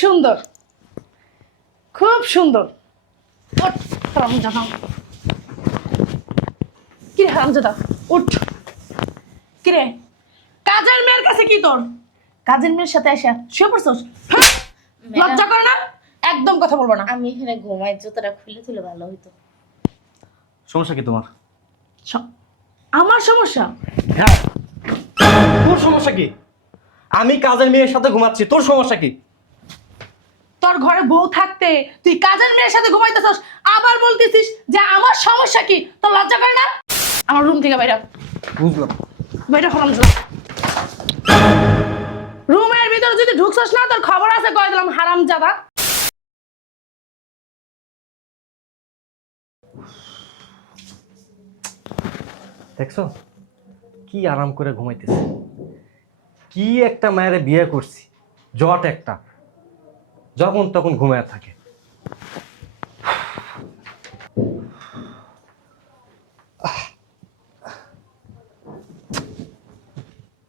সুন্দর, খুব সুন্দর। ওঠ হারামজাদা, কি রে হারামজাদা, উঠ। কি রে, কাজের মেয়ের কাছে কি তোর? কাজের মেয়ের সাথে এসে শুয়ে পড়ছস? হ্যাঁ? লজ্জা করে না? একদম কথা বলবো না। আমি এখানে ঘুমাই, জুতোটা খুলে তুলে ভালো হইতো। সমস্যা কি তোমার? আমার সমস্যা? হ্যাঁ, তোর সমস্যা কি? আমি কাজের মেয়ের সাথে ঘুমাচ্ছি, তোর সমস্যা কি? তোর ঘরে বউ থাকতে তুই কাজের মেয়ের সাথে ঘুমাইতেছস, আবার বলতেছিস যে আমার সমস্যা কি? তোর লজ্জা করে না? আমার রুম থেকে বাইরে বুঝলাম। বাইরে হলাম যা। রুমের ভিতরে যদি ঢুকছস না তোর খবর আছে কই দিলাম হারামজাদা। দেখছো কি আরাম করে ঘুমাইতেছে, কি একটা মায়ের বিয়ে করছি, জট একটা, যখন তখন ঘুমায় থাকে।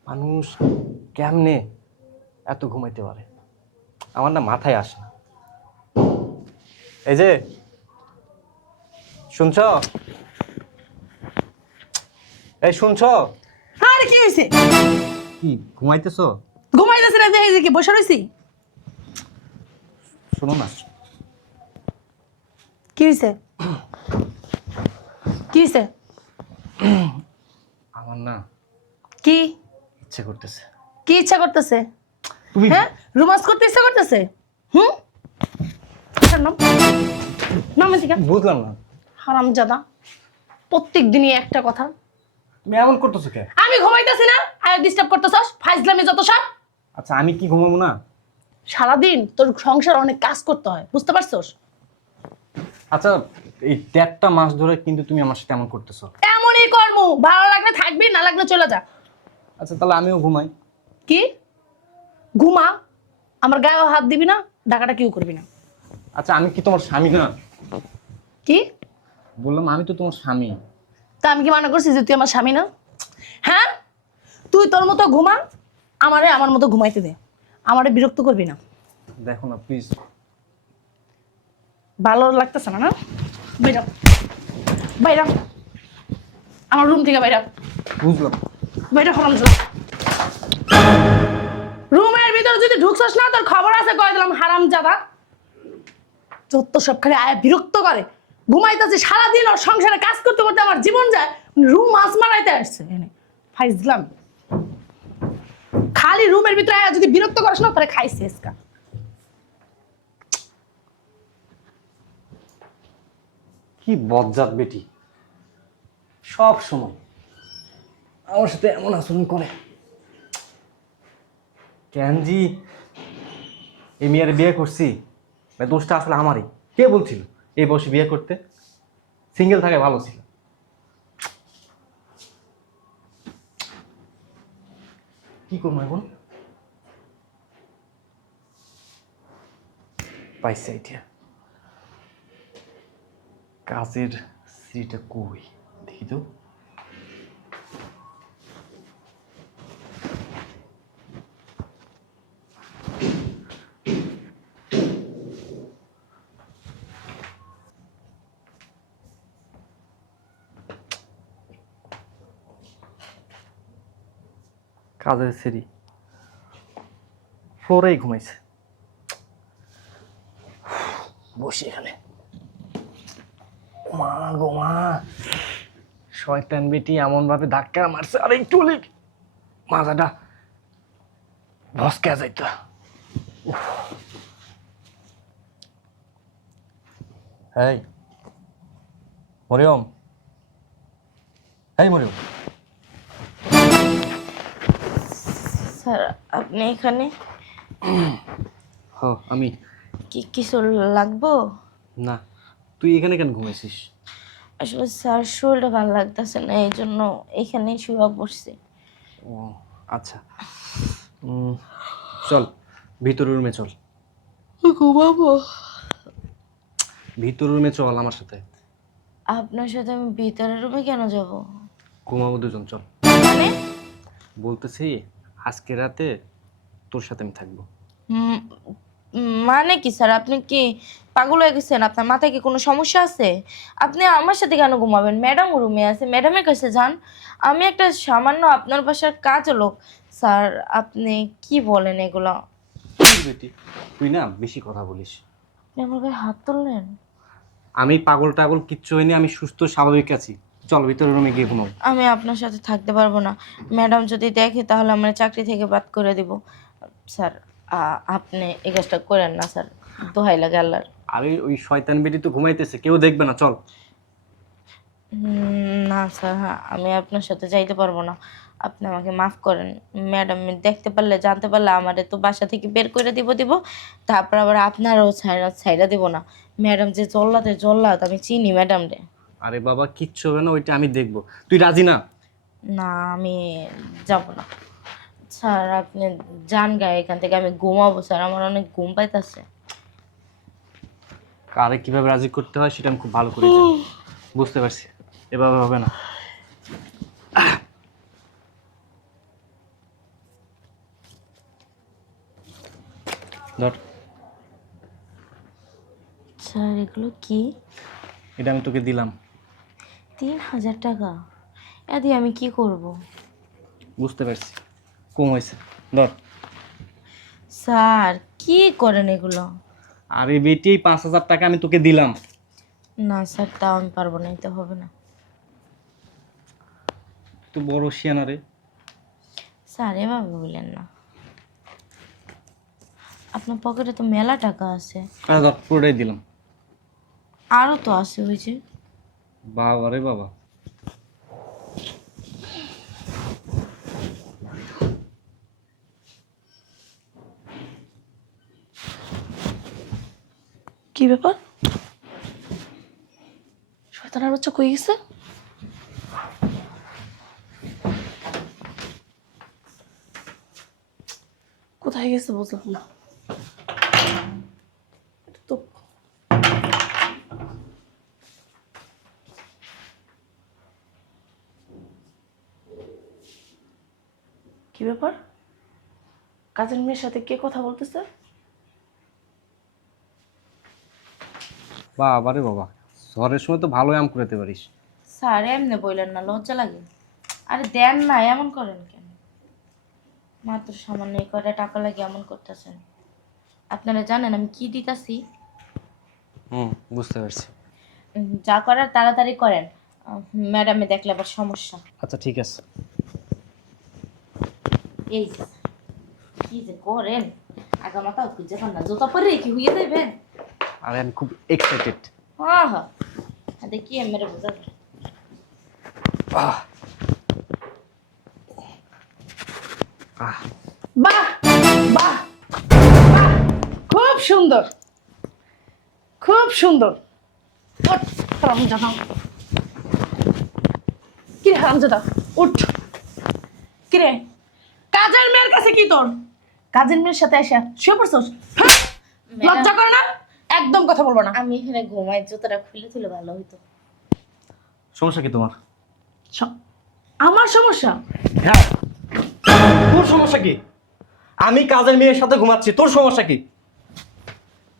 মানুষ কেমনে এত ঘুমাইতে পারে, আমার না মাথায় আসে না। এই যে শুনছ, এই শুনছ? আরে কি হইছে? কি ঘুমাইতেছো? ঘুমাইতেছি না, দেখে কি বসে রইছি? শোনো না, কি হইছে? কি হইছে? আমার না কি ইচ্ছে করতেছে। কি ইচ্ছা করতেছে? তুমি হ্যাঁ, রোমান্স করতে ইচ্ছা করতেছে? হুম, নাম নাম এদিকে। বুঝলাম না, হারামজাদা, প্রত্যেক দিনই একটা কথা। তুমি এমন করতেছো কে? আমি ঘুমাইতেছি না আর ডিস্টার্ব করতেছস, ফাইজলামি যত সব। আচ্ছা আমি কি ঘুমাবো না? সারাদিন তোর সংসার অনেক কাজ করতে হয়, বুঝতে পারছস? আচ্ছা এই 1.5টা মাস ধরে কিন্তু তুমি আমার সাথে এমন করতেছো। এমনই কর্ম, ভালো লাগলে থাকবি, না লাগলে চলে যা। আচ্ছা তাহলে আমিও ঘুমাই। কি ঘুমা? আমার গায়ে হাত দিবি না, ডাকাটা কেউ করবি না। আচ্ছা আমি কি তোমার স্বামী না? কি বললাম আমি তো তোমার স্বামী। তা আমি কি মনে করছি যে তুই আমার স্বামী না? হ্যাঁ, তুই তোর মতো ঘুমা, আমারে আমার মতো ঘুমাইতে দে, আমারে বিরক্ত করবি না। দেখো না প্লিজ। ভালো লাগতেছে না? না বাইরা, বাইরা আমার রুম থেকে, বাইরা বুঝলাম। বাইরা হলাম যা। রুমের ভিতরে যদি ঢুকছস না তোর খবর আছে কই দিলাম হারামজাদা। যত সব খালি আয় বিরক্ত করে। ঘুমাইতেছি সারাদিন, ওর সংসারে কাজ করতে করতে আমার জীবন যায়, রুম মাছ মারাইতে আসছে এনে ফাইজলাম। খালি রুমের ভিতরে আয় যদি বিরক্ত করিস না তাহলে খাইছি এসকা। কি বজ্জাত বেটি, সব সময় আমার সাথে এমন আচরণ করে। কেন জি এই মেয়ের বিয়ে করছি, দোষটা আসলে আমারই। কে বলছিল এই বয়সে বিয়ে করতে? সিঙ্গেল থাকে ভালো ছিল। কি করবো এখন? পাইছে আইডিয়া। কাজের স্ত্রীটা কই দেখি তো। কাজের স্ত্রী ফ্লোরেই ঘুমাইছে। বসি এখানে। মা গো মা, শয়তান বেটি এমন ভাবে ধাক্কা মারছে, আর একটু হলে মাথাটা ভসকে যাইতো। এই মরিয়ম, এই মরিয়ম। স্যার আপনি এখানে? হ আমি। কি কিছু লাগবো? না, তুই এখানে কেন ঘুমাইছিস? আসলে স্যার শরীরটা ভালো লাগতেছে না, এই জন্য এখানেই শুয়ে পড়ছি। ও আচ্ছা, চল ভিতরের রুমে চল। ঘুমাবো? ভিতরের রুমে চল আমার সাথে। আপনার সাথে আমি ভিতরের রুমে কেন যাব? ঘুমাবো দুজন, চল। মানে? বলতেছি আজকে রাতে তোর সাথে আমি থাকবো। হুম, মানে কি স্যার, আপনি কি পাগল হয়ে গেছেন? আপনার মাথায় কি কোনো সমস্যা আছে? আপনি আমার সাথে কেন ঘুমাবেন? ম্যাডাম রুমে আছে, ম্যাডামের কাছে যান। আমি একটা সামান্য আপনার বাসার কাজ লোক। স্যার, আপনি কি বলেন এগুলো? বেটি, তুই না বেশি কথা বলিস। আপনি আমার গায়ে হাত তুললেন? আমি পাগল টাগল কিচ্ছু হয়নি, আমি সুস্থ স্বাভাবিক আছি। চল ভিতরে রুমে গিয়ে ঘুমাও। আমি আপনার সাথে থাকতে পারবো না। ম্যাডাম যদি দেখে তাহলে আমার চাকরি থেকে বাদ করে দিব। স্যার, আপনি এই কাজটা করেন না স্যার, দোহাই লাগে আল্লাহর। আরে ওই শয়তান বেটি তো ঘুমাইতেছে, কেউ দেখবে না, চল। না স্যার, হ্যাঁ আমি আপনার সাথে যাইতে পারবো না। আপনি আমাকে মাফ করেন। ম্যাডাম দেখতে পারলে, জানতে পারলে আমারে তো বাসা থেকে বের করে দিব। তারপর আবার আপনারও ছাইরা দিব না। ম্যাডাম যে জল্লাদ, আমি চিনি ম্যাডাম রে। আরে বাবা কিচ্ছু হবে না, ওইটা আমি দেখবো। তুই রাজি না? না, আমি যাব না। স্যার, আপনি যান গায়ে এখান থেকে, আমি ঘুমাবো স্যার, আমার অনেক ঘুম পাইতেছে। কারে কিভাবে রাজি করতে হয় সেটা আমি খুব ভালো করে জানি। বুঝতে পারছি, এভাবে হবে না। ধর, স্যার এগুলো কি? এটা আমি তোকে দিলাম। 3000 টাকা? এ দিয়ে আমি কি করব? বুঝতে পারছি, কম হয়েছে। ধর। স্যার কি করেন এগুলো? আরে বেটি, 5,000 টাকা আমি তোকে দিলাম। না স্যার, তাও আমি পারবো না, এটা হবে না। তুই বড় শিয়ানা রে। স্যার এভাবে বললেন না। আপনার পকেটে তো মেলা টাকা আছে। আরে ধর, পুরোটাই দিলাম। আরও তো আছে, ওই যে। বাবা রে বাবা। কি ব্যাপার? শয়তানের বাচ্চা কই গেছে? কোথায় গেছে বুঝলাম না। এটা তো কি ব্যাপার? কাজের মেয়ের সাথে কে কথা বলতেছে? বাবা রে বাবা, ঝড়ের সময় তো ভালোই আম কুড়াতে পারিস। স্যার এমনি বললেন না, লজ্জা লাগে। আরে দেন না, এমন করেন কেন? মাত্র সামান্য এই কয়টা টাকা লাগে এমন করতেছেন। আপনারা জানেন আমি কি দিতাছি? বুঝতে পারছি। যা করার তাড়াতাড়ি করেন, ম্যাডামে দেখলে আবার সমস্যা। আচ্ছা ঠিক আছে। এই যে, কি যে করেন, আগামাতা খুঁজে পান না, জুতা পরে কি হয়ে যাবেন? আরে আমি খুব এক্সাইটেড। হ্যাঁ হ্যাঁ, দেখি মেরে বোঝা যায়। আহ আহ বাহ বাহ বাহ, খুব সুন্দর, খুব সুন্দর। ওঠ, হারামজাদা। কি রে হারামজাদা, উঠ। কি রে, কাজের মেয়ের কাছে কি তোর? কাজের মেয়ের সাথে এসে শুয়ে পড়ছস? হ্যাঁ? লজ্জা করে না? একদম কথা বলবো না। আমি এখানে ঘুমাই, জুতাটা খুলে তুলে ভালো হইতো। সমস্যা কি তোমার? আমার সমস্যা? হ্যাঁ, তোর সমস্যা কি? আমি কাজের মেয়ের সাথে ঘুমাচ্ছি, তোর সমস্যা কি?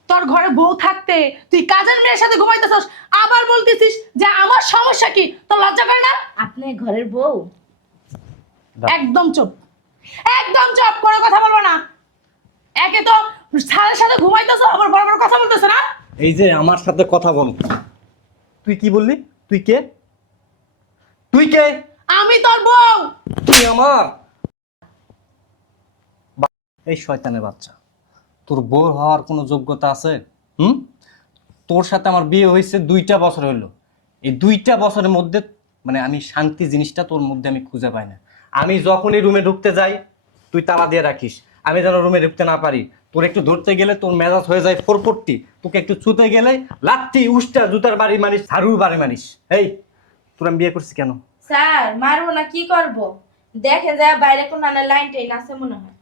তোর ঘরে বউ থাকতে তুই কাজের মেয়ের সাথে ঘুমাইতেছস, আবার বলতেছিস যে আমার সমস্যা কি? তোর লজ্জা করে না? আপনি ঘরের বউ? একদম চুপ, একদম চুপ, কোনো কথা বলবো না। একে তো ছাদের সাথে ঘুমাইতেছ, আবার বড় বড় কথা বলতেছ না। এই যে আমার সাথে কথা বল। তুই কি বললি? তুই কে? তুই কে? আমি তোর বউ। তুই আমার এই শয়তানের বাচ্চা, তোর বউ হওয়ার কোনো যোগ্যতা আছে? তোর সাথে আমার বিয়ে হয়েছে 2টা বছর হলো। এই 2টা বছরের মধ্যে মানে আমি শান্তি জিনিসটা তোর মধ্যে আমি খুঁজে পাই না। আমি যখনই রুমে ঢুকতে যাই তুই তালা দিয়ে রাখিস, আমি যেন রুমে ঢুকতে না পারি। তোর একটু ধরতে গেলে তোর মেজাজ হয়ে যায় ফোরপট্টি, তোকে একটু ছুতে গেলে লাত্তি উষ্টা জুতার বাড়ি মারিস, ঝাড়ুর বাড়ি মারিস। এই তোর আমি বিয়ে করছি কেন? স্যার মারবো না, কি করব? দেখে যায় বাইরে কোন লাইন টাইন আছে মনে হয়।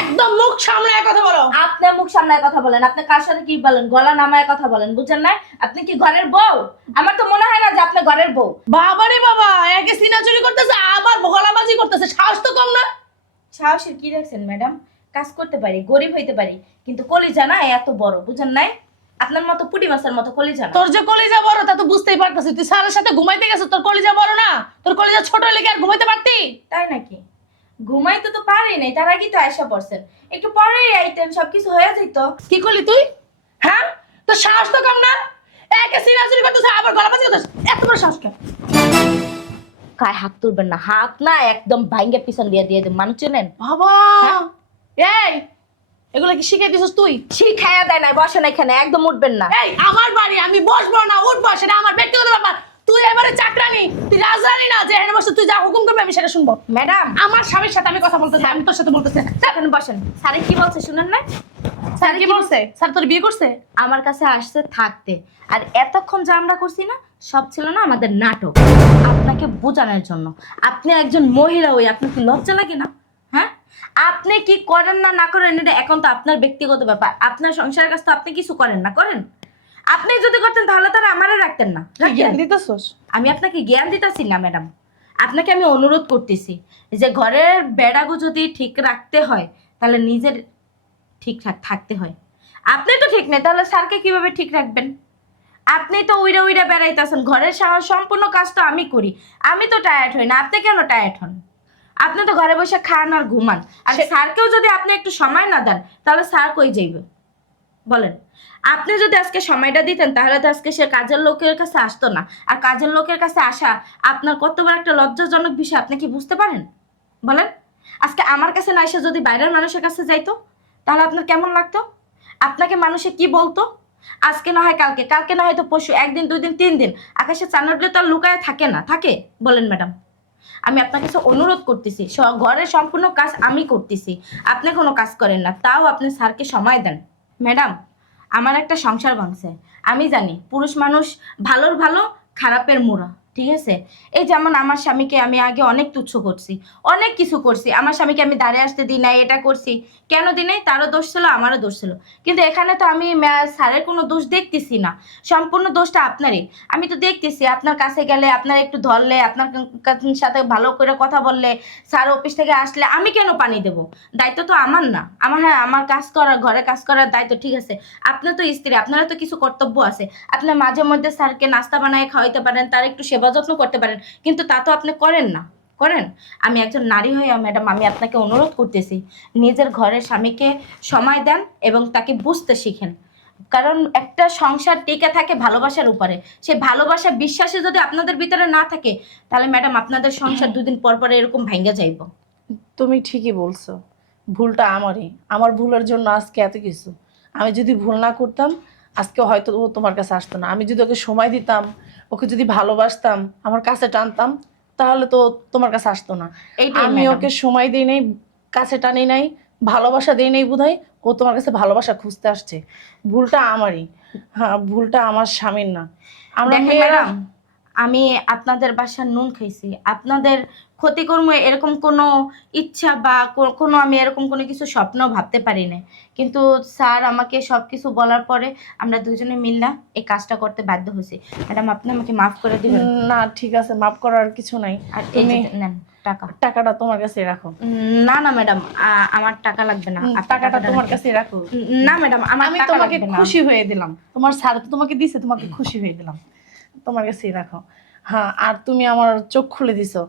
একদম মুখ সামলায় কথা বলো। আপনি মুখ সামলায় কথা বলেন, আপনি কার সাথে কি বলেন, গলা নামায় কথা বলেন, বুঝেন না? আপনি কি ঘরের বউ? আমার তো মনে হয় না যে আপনি ঘরের বউ। বাবারে বাবা, একে সিনা চুরি করতেছে, আবার গলাবাজি করতেছে, সাহস তো কম না। সাহসের কি দেখছেন ম্যাডাম? কাজ করতে পারি, গরিব হইতে পারি, কিন্তু কলিজা না এত বড়, বুঝেন নাই? আপনার মতো পুঁটি মাছের মতো কলিজা না। তোর যে কলিজা বড় তা তো বুঝতেই পারতেছিস, তুই স্যারের সাথে ঘুমাইতে গেছিস, তোর কলিজা বড় না? তোর কলিজা ছোট লেগে আর ঘুমাইতে পারতি? তাই নাকি? ঘুমাইতে তো পারি নাই, তার আগেই তো আয়সা পড়ছেন, একটু পরেই আইতেন, সবকিছু হয়ে যেত। কি করলি তুই? হ্যাঁ, তোর সাহস তো কম না? একে সিনাসুরি করতেছ, আবার গলা বাজি করতেছ, এত বড় সাহস কেন? গায়ে হাত তুলবেন না, হাত না একদম ভাঙ্গে পিছন দিয়ে দিয়ে দেন, মানুষ চেনেন? বাবা, এই এগুলো কি শিখাই দিছিস তুই? শিখাইয়া দেয় নাই, বসেন এখানে, একদম উঠবেন না। এই আমার বাড়ি, আমি বসবো না উঠবো, সেটা আমার ব্যক্তিগত ব্যাপার। তুই এবারে চাকরানি, তুই রাজরানি না যে এখানে বসে তুই যা হুকুম করবি আমি সেটা শুনবো। ম্যাডাম, আমার স্বামীর সাথে আমি কথা বলতেছি, আমি তোর সাথে বলতেছি না। এখানে বসেন। স্যারে কি বলছে শুনেন না? স্যার কি বলছে? স্যার তোর বিয়ে করছে? আমার কাছে আসছে থাকতে, আর এতক্ষণ যা আমরা করছি না, সব ছিল না আমাদের নাটক, আপনাকে বোঝানোর জন্য। আপনি একজন মহিলা, ওই আপনার কি লজ্জা লাগে না? হ্যাঁ, আপনি কি করেন না না করেন এটা এখন তো আপনার ব্যক্তিগত ব্যাপার, আপনার সংসারের কাজ তো আপনি কিছু করেন না, করেন? আপনি যদি করতেন তাহলে তারা আমারে রাখতেন না, তুই জ্ঞান রাখতেন? দিতেছস? আমি আপনাকে জ্ঞান দিতেছি না ম্যাডাম, আপনাকে আমি অনুরোধ করতেছি যে ঘরের বেড়াগো যদি ঠিক রাখতে হয় তাহলে নিজের ঠিকঠাক থাকতে হয়। আপনি তো ঠিক নেই, তাহলে স্যারকে কিভাবে ঠিক রাখবেন? আপনি তো উইরা উইরা বেড়াইতেছেন, ঘরের সম্পূর্ণ কাজ তো আমি করি, আমি তো টায়ার্ড হই না, আপনি কেন টায়ার্ড হন? আপনি তো ঘরে বসে খান আর ঘুমান, আর স্যারকেও যদি আপনি একটু সময় না দেন তাহলে স্যার কই যাইবে বলেন? আপনি যদি আজকে সময়টা দিতেন তাহলে তো আজকে সে কাজের লোকের কাছে আসতো না, আর কাজের লোকের কাছে আসা আপনার কত বড় একটা লজ্জাজনক বিষয়, আপনি কি বুঝতে পারেন? বলেন, আজকে আমার কাছে না এসে যদি বাইরের মানুষের কাছে যাইতো তাহলে আপনার কেমন লাগতো? আপনাকে মানুষে কি বলতো? আজকে না হয় কালকে, কালকে না হয়তো পরশু, একদিন, 2 দিন, 3 দিন, আকাশে চাঁদ উঠলে তো আর লুকায় থাকে না, থাকে? বলেন ম্যাডাম, আমি আপনার কাছে অনুরোধ করতেছি, ঘরের সম্পূর্ণ কাজ আমি করতেছি, আপনি কোনো কাজ করেন না, তাও আপনি স্যারকে সময় দেন। ম্যাডাম, আমার একটা সংসার ভাঙছে, আমি জানি পুরুষ মানুষ ভালোর ভালো, খারাপের মোড়া, ঠিক আছে? এই যেমন আমার স্বামীকে আমি আগে অনেক তুচ্ছ করছি, অনেক কিছু করছি, আমার স্বামীকে আমি দাঁড়িয়ে আসতে দিই নাই, এটা করছি, কেন দিই নাই? তারও দোষ ছিল, আমারও দোষ ছিল, কিন্তু এখানে তো আমি স্যারের কোনো দোষ দেখতেছি না, সম্পূর্ণ দোষটা আপনারই। আমি তো দেখতেছি আপনার কাছে গেলে, আপনার একটু ধরলে, আপনার সাথে ভালো করে কথা বললে, স্যার অফিস থেকে আসলে আমি কেন পানি দেব? দায়িত্ব তো আমার না? আমার, হ্যাঁ, আমার কাজ করার, ঘরে কাজ করার দায়িত্ব, ঠিক আছে। আপনার তো স্ত্রী, আপনারও তো কিছু কর্তব্য আছে, আপনার মাঝে মধ্যে স্যারকে নাস্তা বানায় খাওয়াইতে পারেন, তার একটু সেবা যত্ন করতে পারেন, কিন্তু তা তো আপনি করেন না, করেন? আমি একজন নারী হয়ে ম্যাডাম আমি আপনাকে অনুরোধ করতেছি, নিজের ঘরের স্বামীকে সময় দেন এবং তাকে বুঝতে শিখেন, কারণ একটা সংসার টিকে থাকে ভালোবাসার উপরে, সেই ভালোবাসা বিশ্বাসে যদি আপনাদের ভিতরে না থাকে তাহলে ম্যাডাম আপনাদের সংসার 2 দিন পর পর এরকম ভাঙ্গা যাইব। তুমি ঠিকই বলছো, ভুলটা আমারই, আমার ভুলের জন্য আজকে এত কিছু। আমি যদি ভুল না করতাম আজকে হয়তো ও তোমার কাছে আসতো না। আমি যদি ওকে সময় দিতাম, ওকে যদি ভালোবাসতাম, আমার কাছে টানতাম, তাহলে তো তোমার কাছে আসতো না। এইটাই আমি madam। ওকে সময় দিই নাই, কাছে টানি নাই, ভালোবাসা দিই নাই বোধহয় ও তোমার কাছে ভালোবাসা খুঁজতে আসছে। ভুলটা আমারই, হ্যাঁ, ভুলটা আমার স্বামীর না। আমরা দেখেন মেয়েরা, ম্যাডাম, আমি আপনাদের বাসার নুন খাইছি, আপনাদের ক্ষতিকর্ম এরকম কোনো ইচ্ছা বা কোনো আমি এরকম কোনো কিছু স্বপ্ন ভাবতে পারি না, কিন্তু স্যার আমাকে সব কিছু বলার পরে আমরা দুজনে মিললা এই কাজটা করতে বাধ্য হয়েছি। ম্যাডাম আপনি আমাকে মাফ করে দিবেন। না ঠিক আছে, মাফ করার কিছু নাই। আর এই যে তুমি নেন টাকা। টাকাটা তোমার কাছে রাখো। না না ম্যাডাম, আমার টাকা লাগবে না, আপনার টাকাটা তোমার রাখেন। কাছে রাখো। না ম্যাডাম, আমার আমি টাকা তোমাকে লাগবে না। খুশি হয়ে দিলাম, তোমার স্যার তো তোমাকে দিছে, তোমাকে খুশি হয়ে দিলাম, তোমার কাছেই রাখো। হ্যাঁ, আর তুমি আমার চোখ খুলে দিছো।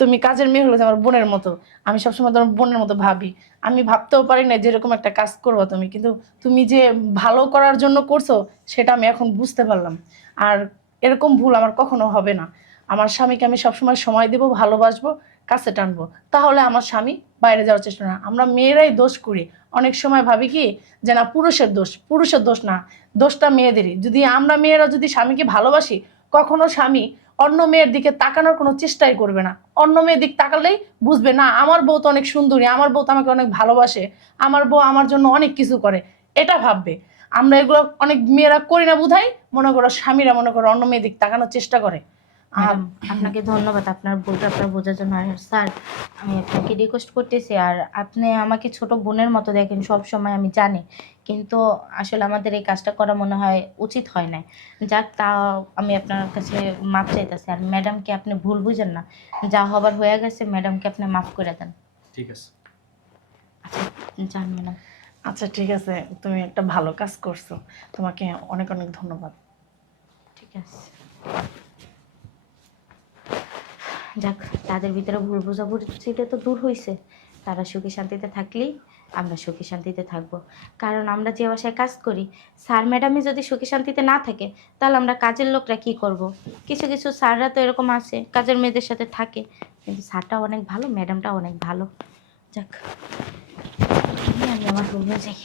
তুমি কাজের মেয়ে হলো যে আমার বোনের মতো, আমি সবসময় তোমার বোনের মতো ভাবি। আমি ভাবতেও পারি না যেরকম একটা কাজ করবো তুমি, কিন্তু তুমি যে ভালো করার জন্য করছো সেটা আমি এখন বুঝতে পারলাম। আর এরকম ভুল আমার কখনো হবে না। আমার স্বামীকে আমি সবসময় সময় দেবো, ভালোবাসবো, কাছে টানবো, তাহলে আমার স্বামী বাইরে যাওয়ার চেষ্টা না। আমরা মেয়েরাই দোষ করি, অনেক সময় ভাবি কি যে না পুরুষের দোষ, পুরুষের দোষ না, দোষটা মেয়েদেরই। যদি আমরা মেয়েরা যদি স্বামীকে ভালোবাসি, কখনো স্বামী অন্য মেয়ের দিকে তাকানোর কোনো চেষ্টাই করবে না। অন্য মেয়ের দিক তাকালেই বুঝবে না আমার বউ তো অনেক সুন্দরী, আমার বউ তো আমাকে অনেক ভালোবাসে, আমার বউ আমার জন্য অনেক কিছু করে, এটা ভাববে। আমরা এগুলো অনেক মেয়েরা করি না বুঝাই, মনে করো স্বামীরা মনে করো অন্য মেয়ের দিক তাকানোর চেষ্টা করে। ম্যাডাম আপনাকে ধন্যবাদ আপনার ভুলটা আপনার বোঝার জন্য। আর স্যার আমি আপনাকে রিকোয়েস্ট করতেছি, আর আপনি আমাকে ছোট বোনের মতো দেখেন সব সময়, আমি জানি, কিন্তু আসলে আমাদের এই কাজটা করা মনে হয় উচিত হয় না। যাক, তা আমি আপনার কাছে মাপ চাইতেছি। আর ম্যাডামকে আপনি ভুল বুঝেন না, যা হবার হয়ে গেছে, ম্যাডামকে আপনি মাফ করে দেন। ঠিক আছে। যান ম্যাডাম। আচ্ছা ঠিক আছে, তুমি একটা ভালো কাজ করছো, তোমাকে অনেক অনেক ধন্যবাদ। ঠিক আছে। যাক, তাদের ভিতরে ভুল বোঝাবুঝিটা তো দূর হয়েছে। তারা সুখী শান্তিতে থাকলেই আমরা সুখী শান্তিতে থাকবো। কারণ আমরা যে বাসায় কাজ করি, স্যার ম্যাডামই যদি সুখী শান্তিতে না থাকে, তাহলে আমরা কাজের লোকরা কি করব? কিছু কিছু স্যাররা তো এরকম আছে, কাজের মেয়েদের সাথে থাকে, কিন্তু স্যারটাও অনেক ভালো, ম্যাডামটাও অনেক ভালো। যাক, আমি আমার রুমে যাই।